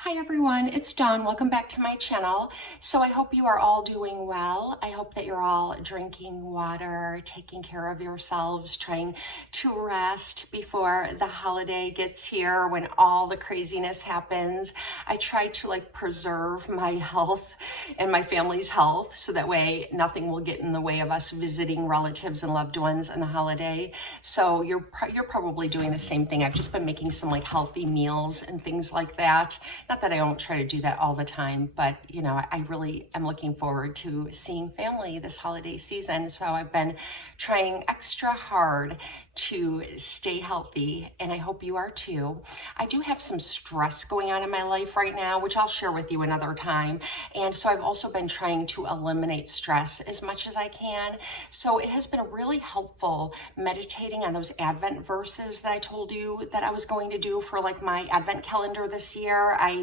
Hi everyone, it's Dawn. Welcome back to my channel. So I hope you are all doing well. I hope that you're all drinking water, taking care of yourselves, trying to rest before the holiday gets here when all the craziness happens. I try to preserve my health and my family's health so that way nothing will get in the way of us visiting relatives and loved ones in the holiday. So you're probably doing the same thing. I've just been making some healthy meals and things like that. Not that I don't try to do that all the time, but I really am looking forward to seeing family this holiday season. So I've been trying extra hard to stay healthy, and I hope you are too. I do have some stress going on in my life right now, which I'll share with you another time. And so I've also been trying to eliminate stress as much as I can. So it has been really helpful meditating on those Advent verses that I told you that I was going to do for my Advent calendar this year. I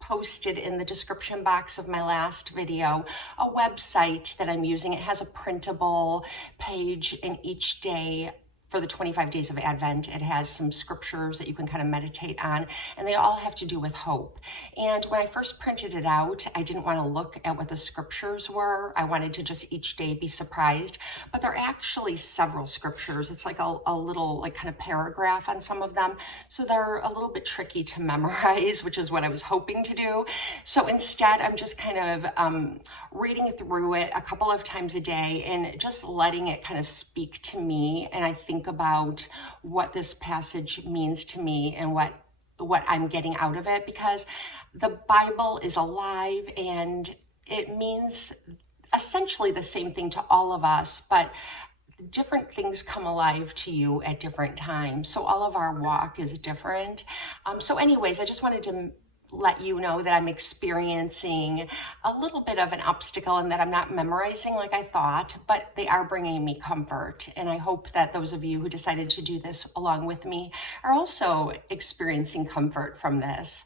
posted in the description box of my last video a website that I'm using. It has a printable page in each day. For the 25 days of Advent, it has some scriptures that you can kind of meditate on, and they all have to do with hope. And when I first printed it out, I didn't want to look at what the scriptures were. I wanted to just each day be surprised, but there are actually several scriptures. It's like a little kind of paragraph on some of them. So they're a little bit tricky to memorize, which is what I was hoping to do. So instead, I'm just kind of reading through it a couple of times a day and just letting it kind of speak to me. And I think about what this passage means to me and what I'm getting out of it, because the Bible is alive and it means essentially the same thing to all of us, but different things come alive to you at different times. So all of our walk is different. So anyways, I just wanted to let you know that I'm experiencing a little bit of an obstacle and that I'm not memorizing like I thought, but they are bringing me comfort. And I hope that those of you who decided to do this along with me are also experiencing comfort from this.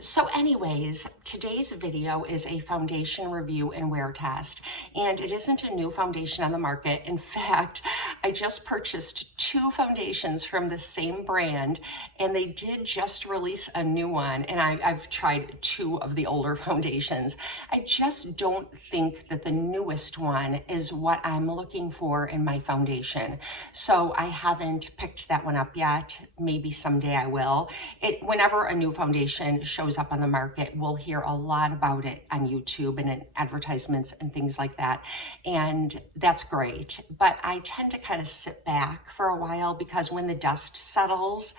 So anyways, today's video is a foundation review and wear test, and it isn't a new foundation on the market. In fact, I just purchased 2 foundations from the same brand, and they did just release a new one, and I've tried 2 of the older foundations. I just don't think that the newest one is what I'm looking for in my foundation. So I haven't picked that one up yet. Maybe someday I will. Whenever a new foundation shows up on the market, we'll hear a lot about it on YouTube and in advertisements and things like that. And that's great. But I tend to kind of sit back for a while, because when the dust settles,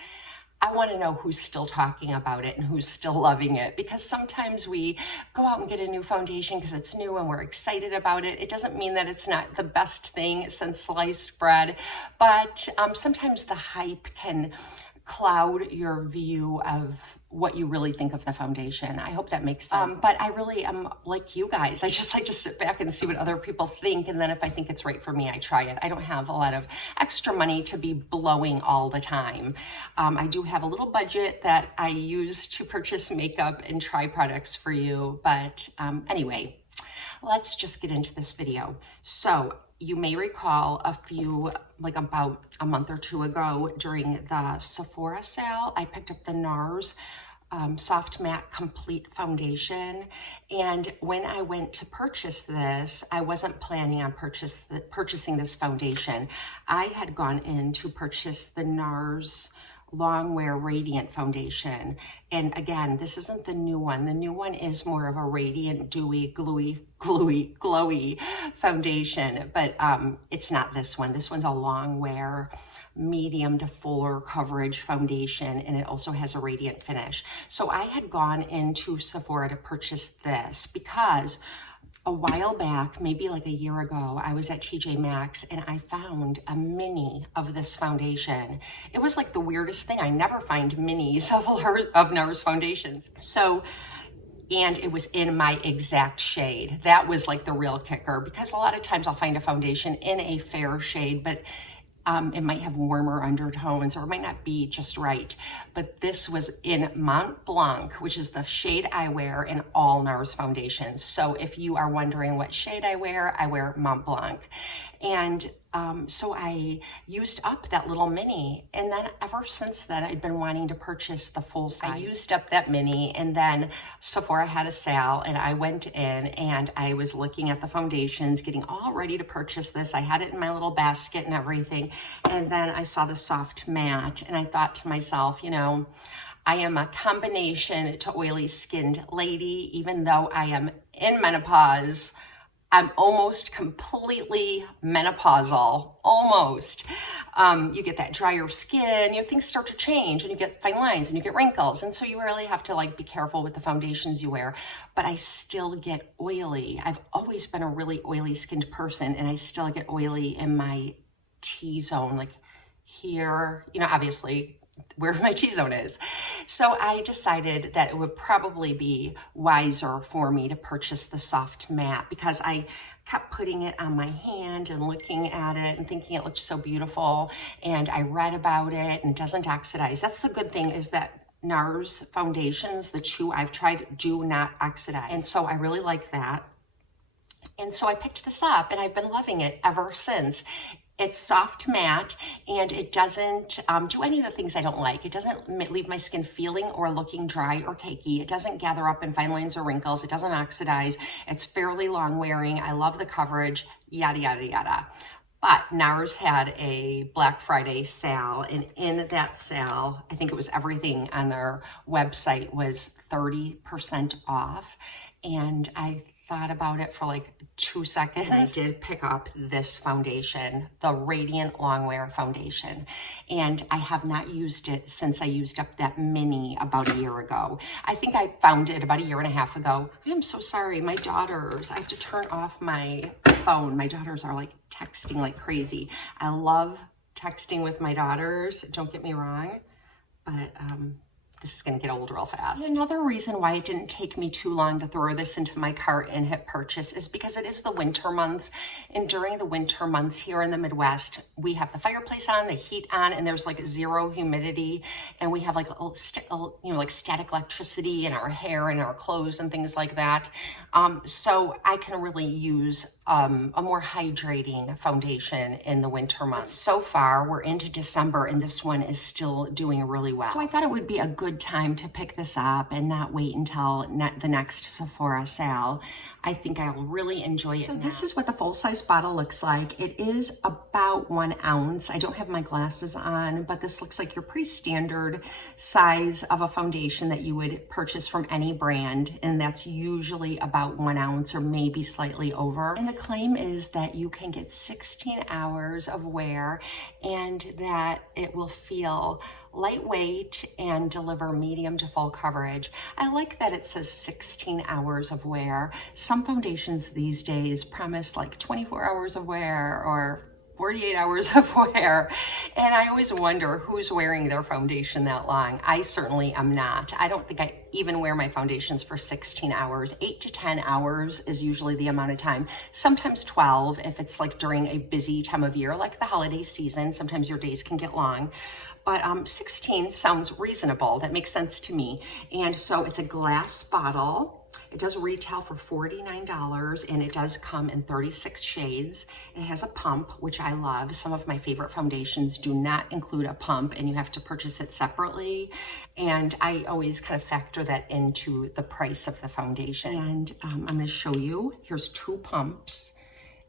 I want to know who's still talking about it and who's still loving it, because sometimes we go out and get a new foundation because it's new and we're excited about it. It doesn't mean that it's not the best thing since sliced bread, but sometimes the hype can cloud your view of what you really think of the foundation. I hope that makes sense. But I really am like you guys. I just like to sit back and see what other people think. And then if I think it's right for me, I try it. I don't have a lot of extra money to be blowing all the time. I do have a little budget that I use to purchase makeup and try products for you. But anyway, let's just get into this video. So you may recall about a month or 2 ago during the Sephora sale, I picked up the Nars Soft Matte Complete Foundation. And when I went to purchase this, I wasn't planning on purchasing this foundation. I had gone in to purchase the Nars Longwear Radiant Foundation. And again, this isn't the new one. The new one is more of a radiant, dewy, glowy foundation, but it's not this one. This one's a Longwear medium to fuller coverage foundation, and it also has a radiant finish. So I had gone into Sephora to purchase this because a while back, maybe like a year ago, I was at TJ Maxx and I found a mini of this foundation. It was like the weirdest thing. I never find minis of Nars foundations. And it was in my exact shade. That was like the real kicker, because a lot of times I'll find a foundation in a fair shade, but it might have warmer undertones or it might not be just right. But this was in Mont Blanc, which is the shade I wear in all Nars foundations. So if you are wondering what shade I wear Mont Blanc. And so I used up that little mini, and then ever since then I'd been wanting to purchase the full size. I used up that mini, and then Sephora had a sale, and I went in and I was looking at the foundations, getting all ready to purchase this. I had it in my little basket and everything, and then I saw the soft matte, and I thought to myself, you know, I am a combination to oily skinned lady, even though I am in menopause. I'm almost completely menopausal, almost. You get that drier skin, you know, things start to change, and you get fine lines and you get wrinkles. And so you really have to like be careful with the foundations you wear, but I still get oily. I've always been a really oily skinned person, and I still get oily in my T-zone, like here, you know, obviously where my T-zone is. So I decided that it would probably be wiser for me to purchase the soft matte, because I kept putting it on my hand and looking at it and thinking it looked so beautiful. And I read about it, and it doesn't oxidize. That's the good thing, is that Nars foundations, the two I've tried, do not oxidize. And so I really like that. And so I picked this up, and I've been loving it ever since. It's soft matte, and it doesn't do any of the things I don't like. It doesn't leave my skin feeling or looking dry or cakey. It doesn't gather up in fine lines or wrinkles. It doesn't oxidize. It's fairly long wearing. I love the coverage, yada, yada, yada. But Nars had a Black Friday sale, and in that sale, I think it was everything on their website was 30% off. And I thought about it for like 2 seconds. I did pick up this foundation, the Radiant Longwear foundation, and I have not used it since I used up that mini about a year ago. I think I found it about a year and a half ago. I am so sorry, my daughters, I have to turn off my phone. My daughters are like texting like crazy. I love texting with my daughters, don't get me wrong, but this is going to get old real fast. Another reason why it didn't take me too long to throw this into my cart and hit purchase is because it is the winter months. And during the winter months here in the Midwest, we have the fireplace on, the heat on, and there's like zero humidity. And we have like, like static electricity in our hair and our clothes and things like that. So I can really use a more hydrating foundation in the winter months. So far, we're into December, and this one is still doing really well. So I thought it would be a good time to pick this up and not wait until the next Sephora sale. I think I'll really enjoy it. So this is what the full-size bottle looks like. It is about 1 ounce. I don't have my glasses on, but this looks like your pretty standard size of a foundation that you would purchase from any brand, and that's usually about 1 ounce or maybe slightly over. And the claim is that you can get 16 hours of wear, and that it will feel lightweight and deliver medium to full coverage. I like that it says 16 hours of wear. Some foundations these days promise like 24 hours of wear or 48 hours of wear. And I always wonder who's wearing their foundation that long. I certainly am not. I don't think I even wear my foundations for 16 hours. 8 to 10 hours is usually the amount of time. Sometimes 12 if it's like during a busy time of year, like the holiday season. Sometimes your days can get long. But 16 sounds reasonable. That makes sense to me. And so it's a glass bottle. It does retail for $49, and it does come in 36 shades. It has a pump, which I love. Some of my favorite foundations do not include a pump, and you have to purchase it separately. And I always kind of factor that into the price of the foundation. And I'm going to show you. Here's 2 pumps.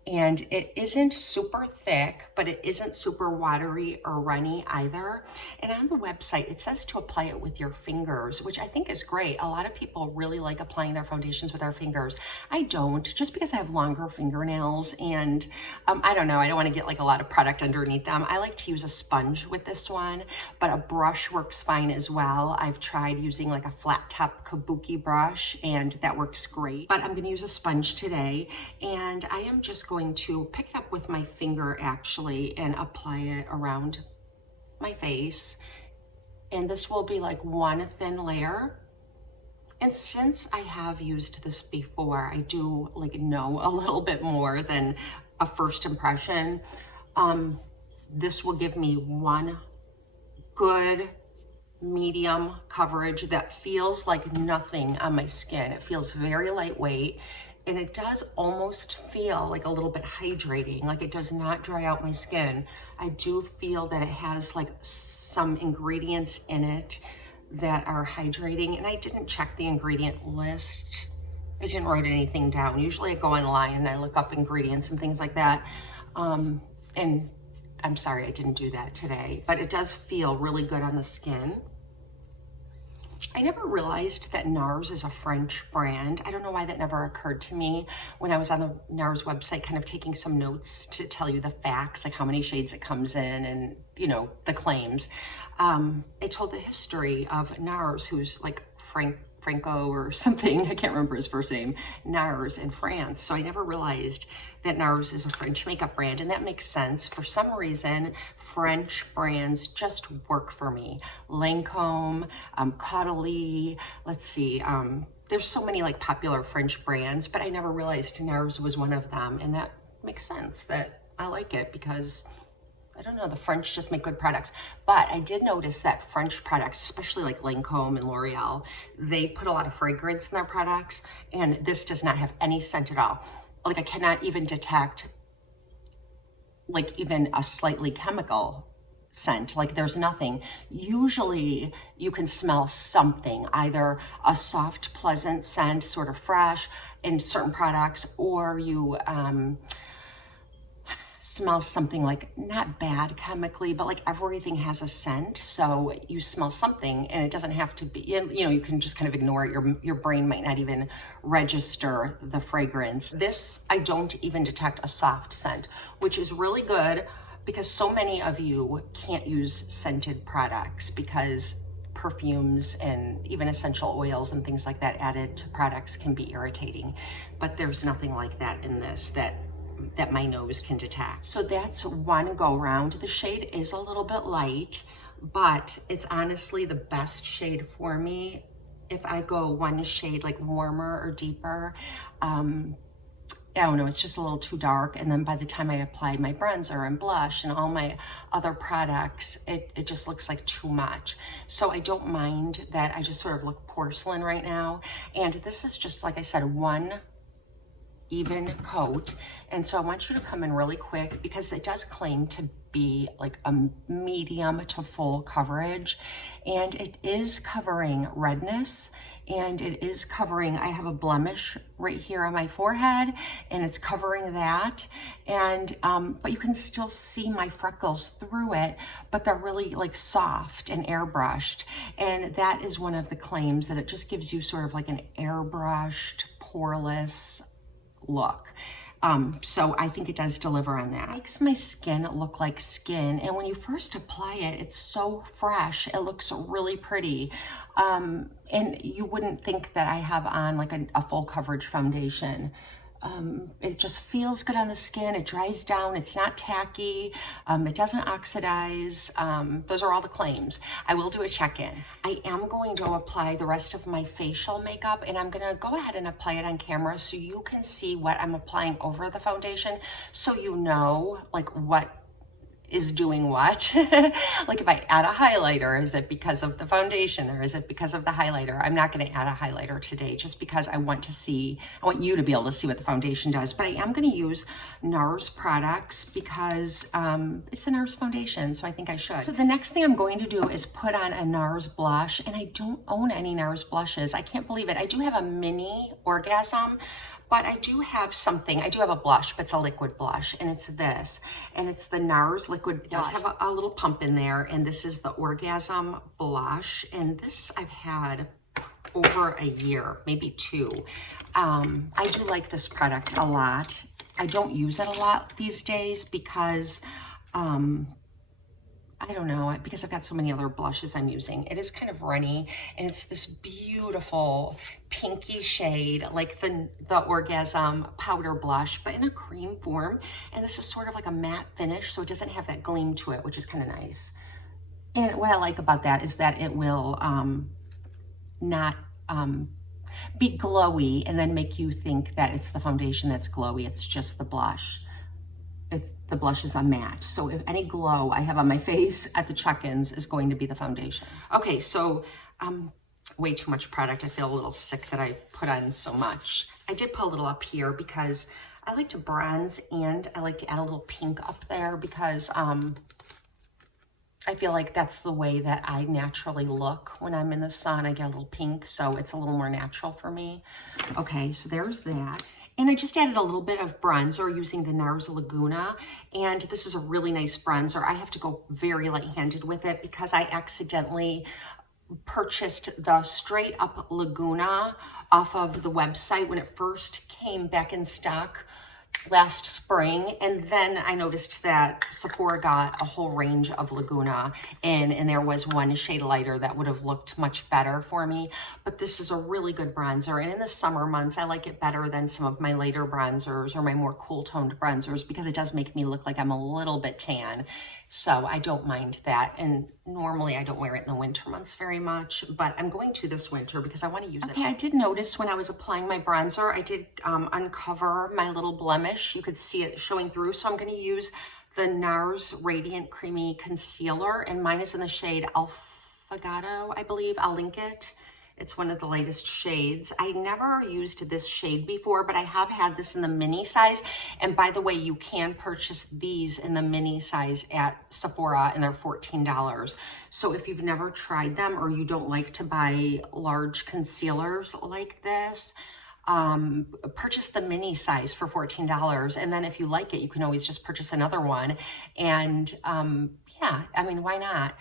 And it isn't super thick, but it isn't super watery or runny either. And on the website, it says to apply it with your fingers, which I think is great. A lot of people really like applying their foundations with their fingers. I don't, just because I have longer fingernails, and I don't know, I don't want to get like a lot of product underneath them. I like to use a sponge with this one, but a brush works fine as well. I've tried using like a flat top kabuki brush, and that works great. But I'm going to use a sponge today, and I am just going to pick it up with my finger actually and apply it around my face. And this will be like one thin layer. And since I have used this before, I do like know a little bit more than a first impression. This will give me one good medium coverage that feels like nothing on my skin. It feels very lightweight. and it does almost feel like a little bit hydrating. Like it does not dry out my skin. I do feel that it has like some ingredients in it that are hydrating, and I didn't check the ingredient list. I didn't write anything down. Usually I go online and I look up ingredients and things like that. And I'm sorry I didn't do that today, but it does feel really good on the skin. I never realized that Nars is a French brand. I don't know why that never occurred to me when I was on the Nars website, kind of taking some notes to tell you the facts, like how many shades it comes in and, you know, the claims. It told the history of Nars, who's like Franco or something, I can't remember his first name, Nars in France. So I never realized that Nars is a French makeup brand, and that makes sense. For some reason, French brands just work for me. Lancome, Caudalie, let's see, there's so many like popular French brands, but I never realized Nars was one of them, and that makes sense that I like it because I don't know, the French just make good products. But I did notice that French products, especially like Lancome and L'Oreal, they put a lot of fragrance in their products, and this does not have any scent at all. Like I cannot even detect like even a slightly chemical scent. Like there's nothing. Usually you can smell something, either a soft, pleasant scent, sort of fresh in certain products, or you smell something like not bad chemically, but like everything has a scent. So you smell something, and it doesn't have to be, you know, you can just kind of ignore it. Your brain might not even register the fragrance. This, I don't even detect a soft scent, which is really good because so many of you can't use scented products because perfumes and even essential oils and things like that added to products can be irritating. But there's nothing like that in this that my nose can detect. So that's one go round. The shade is a little bit light, but it's honestly the best shade for me. If I go one shade like warmer or deeper, I don't know, it's just a little too dark. And then by the time I apply my bronzer and blush and all my other products, it just looks like too much. So I don't mind that I just sort of look porcelain right now. And this is just, like I said, one even coat. And so I want you to come in really quick because it does claim to be like a medium to full coverage, and it is covering redness, and it is covering, I have a blemish right here on my forehead, and it's covering that. And but you can still see my freckles through it, but they're really like soft and airbrushed. And that is one of the claims, that it just gives you sort of like an airbrushed, poreless look. So I think it does deliver on that. It makes my skin look like skin, and when you first apply it, it's so fresh. It looks really pretty, and you wouldn't think that I have on like a full coverage foundation. It just feels good on the skin. It dries down. It's not tacky. It doesn't oxidize. Those are all the claims. I will do a check-in. I am going to apply the rest of my facial makeup, and I'm going to go ahead and apply it on camera so you can see what I'm applying over the foundation, so you know like what is doing what. Like if I add a highlighter, is it because of the foundation or is it because of the highlighter? I'm not going to add a highlighter today just because I want you to be able to see what the foundation does. But I am going to use Nars products because it's a Nars foundation, so I think I should. So the next thing I'm going to do is put on a Nars blush, and I don't own any Nars blushes. I can't believe it. I do have a mini Orgasm, but I do have something. I do have a blush, but it's a liquid blush, and it's this. And it's the Nars liquid. It does have a little pump in there, and this is the Orgasm blush. And this I've had over a year, maybe two. I do like this product a lot. I don't use it a lot these days because I don't know, because I've got so many other blushes I'm using. It is kind of runny, and it's this beautiful pinky shade, like the Orgasm powder blush, but in a cream form. And this is sort of like a matte finish, so it doesn't have that gleam to it, which is kind of nice. And what I like about that is that it will not be glowy and then make you think that it's the foundation that's glowy. It's just the blush. The blush is a matte. So if any glow I have on my face at the check-ins is going to be the foundation. Okay, so way too much product. I feel a little sick that I put on so much. I did put a little up here because I like to bronze, and I like to add a little pink up there because I feel like that's the way that I naturally look when I'm in the sun. I get a little pink, so it's a little more natural for me. Okay, so there's that. And I just added a little bit of bronzer using the Nars Laguna. And this is a really nice bronzer. I have to go very light-handed with it because I accidentally purchased the straight up Laguna off of the website when it first came back in stock last spring, and then I noticed that Sephora got a whole range of Laguna and there was one shade lighter that would have looked much better for me. But this is a really good bronzer, and in the summer months I like it better than some of my lighter bronzers or my more cool toned bronzers because it does make me look like I'm a little bit tan. So I don't mind that, and normally I don't wear it in the winter months very much, but I'm going to this winter because I want to use it. Okay, I did notice when I was applying my bronzer, I did uncover my little blemish. You could see it showing through, so I'm going to use the NARS Radiant Creamy Concealer, and mine is in the shade Alfagato, I believe. I'll link it. It's one of the lightest shades. I never used this shade before, but I have had this in the mini size. And by the way, you can purchase these in the mini size at Sephora, and they're $14. So if you've never tried them or you don't like to buy large concealers like this, purchase the mini size for $14. And then if you like it, you can always just purchase another one. And yeah, I mean, why not?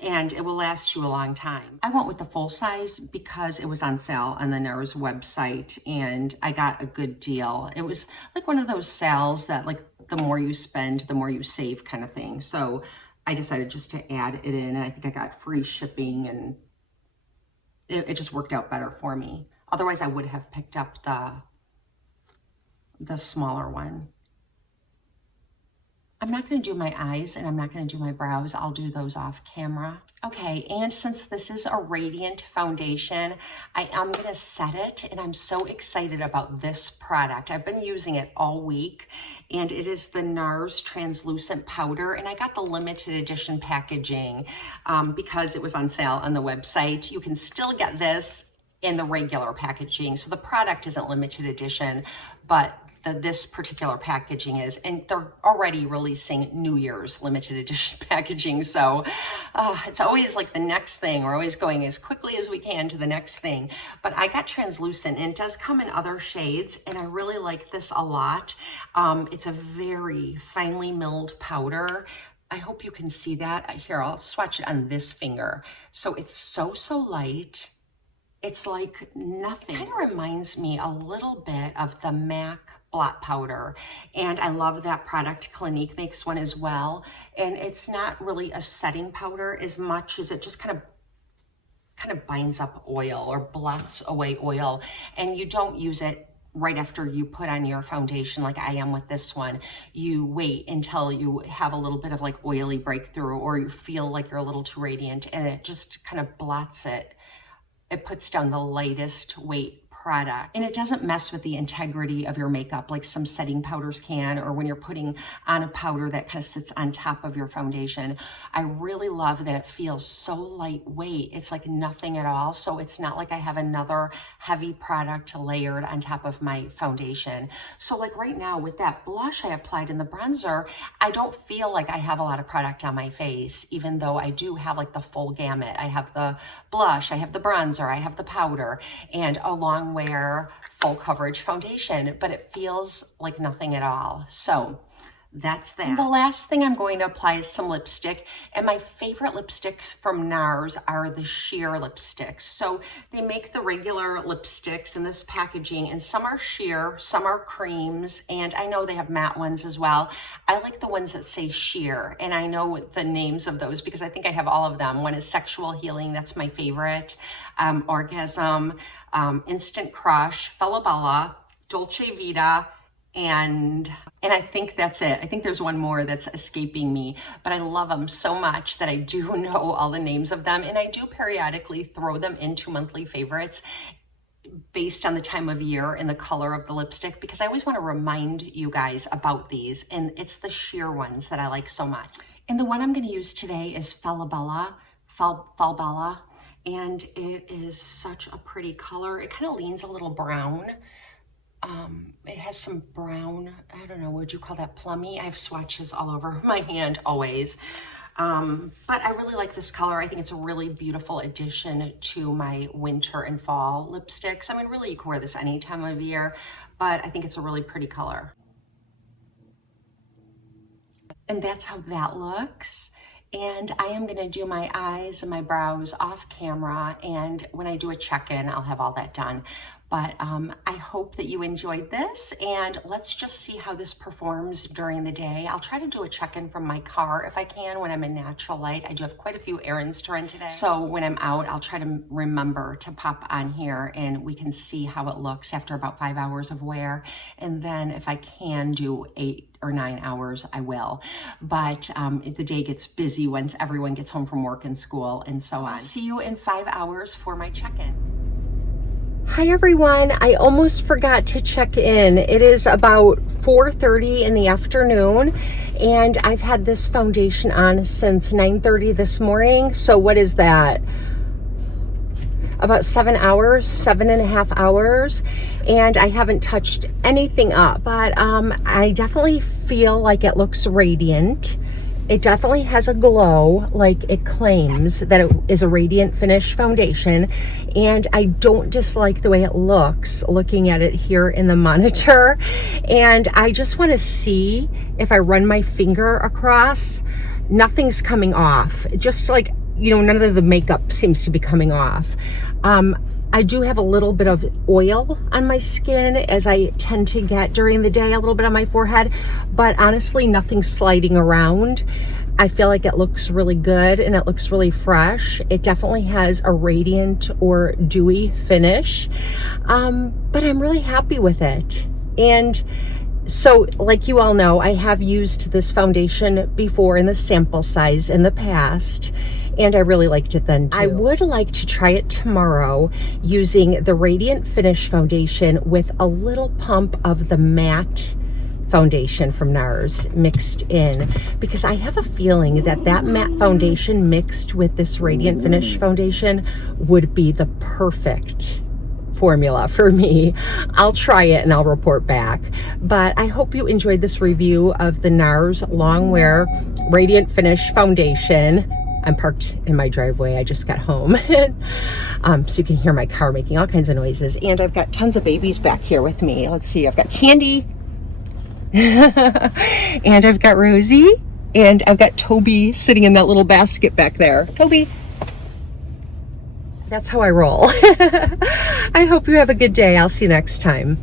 And it will last you a long time. I went with the full size because it was on sale on the Nars website and I got a good deal. It was like one of those sales that like the more you spend, the more you save kind of thing. So I decided just to add it in, and I think I got free shipping, and it just worked out better for me. Otherwise I would have picked up the smaller one. I'm not going to do my eyes and I'm not going to do my brows. I'll do those off camera. Okay, and since this is a radiant foundation, I am going to set it, and I'm so excited about this product. I've been using it all week, and it is the NARS Translucent Powder, and I got the limited edition packaging because it was on sale on the website. You can still get this in the regular packaging, so the product isn't limited edition, but this particular packaging is, and they're already releasing New Year's limited edition packaging. So it's always like the next thing. We're always going as quickly as we can to the next thing. But I got translucent, and it does come in other shades, and I really like this a lot. It's a very finely milled powder. I hope you can see that. Here, I'll swatch it on this finger. So it's so light. It's like nothing. Kind of reminds me a little bit of the MAC blot powder, and I love that product. Clinique makes one as well, and it's not really a setting powder as much as it just kind of binds up oil or blots away oil, and you don't use it right after you put on your foundation like I am with this one. You wait until you have a little bit of like oily breakthrough, or you feel like you're a little too radiant, and it just kind of blots it. It puts down the lightest weight product, and it doesn't mess with the integrity of your makeup like some setting powders can, or when you're putting on a powder that kind of sits on top of your foundation. I really love that it feels so lightweight. It's like nothing at all, so it's not like I have another heavy product layered on top of my foundation. So like right now with that blush I applied in the bronzer, I don't feel like I have a lot of product on my face, even though I do have like the full gamut. I have the blush, I have the bronzer, I have the powder, and a Longwear full coverage foundation, but it feels like nothing at all. So that's that. And the last thing I'm going to apply is some lipstick, and my favorite lipsticks from NARS are the sheer lipsticks. So they make the regular lipsticks in this packaging, and some are sheer, some are creams, and I know they have matte ones as well. I like the ones that say sheer, and I know the names of those because I think I have all of them. One is Sexual Healing, that's my favorite, Orgasm, Instant Crush, Falabella, Dolce Vita, and I think that's it. I think there's one more that's escaping me, but I love them so much that I do know all the names of them, and I do periodically throw them into monthly favorites based on the time of year and the color of the lipstick, because I always want to remind you guys about these, and it's the sheer ones that I like so much. And the one I'm going to use today is Falabella, and it is such a pretty color. It kind of leans a little brown. It has some brown, I don't know, would you call that plummy? I have swatches all over my hand always. But I really like this color. I think it's a really beautiful addition to my winter and fall lipsticks. I mean, really, you can wear this any time of year, but I think it's a really pretty color. And that's how that looks. And I am gonna do my eyes and my brows off camera, and when I do a check-in, I'll have all that done. But I hope that you enjoyed this, and let's just see how this performs during the day. I'll try to do a check-in from my car if I can when I'm in natural light. I do have quite a few errands to run today. So when I'm out, I'll try to remember to pop on here and we can see how it looks after about 5 hours of wear. And then if I can do 8 or 9 hours, I will. But the day gets busy once everyone gets home from work and school and so on. See you in 5 hours for my check-in. Hi everyone, I almost forgot to check in. It is about 4:30 in the afternoon and I've had this foundation on since 9:30 this morning. So what is that? About 7 hours, 7.5 hours, and I haven't touched anything up, but I definitely feel like it looks radiant. It definitely has a glow, like it claims that it is a radiant finish foundation, and I don't dislike the way it looks looking at it here in the monitor. And I just want to see if I run my finger across, nothing's coming off. Just like, you know, none of the makeup seems to be coming off. I do have a little bit of oil on my skin, as I tend to get during the day, a little bit on my forehead, but honestly, nothing's sliding around. I feel like it looks really good and it looks really fresh. It definitely has a radiant or dewy finish, but I'm really happy with it. And so, like you all know, I have used this foundation before in the sample size in the past, and I really liked it then too. I would like to try it tomorrow using the Radiant Finish foundation with a little pump of the matte foundation from Nars mixed in, because I have a feeling that that matte foundation mixed with this Radiant Finish foundation would be the perfect formula for me. I'll try it and I'll report back. But I hope you enjoyed this review of the Nars Longwear Radiant Finish foundation. I'm parked in my driveway. I just got home. So you can hear my car making all kinds of noises. And I've got tons of babies back here with me. Let's see, I've got Candy. And I've got Rosie. And I've got Toby sitting in that little basket back there. Toby. That's how I roll. I hope you have a good day. I'll see you next time.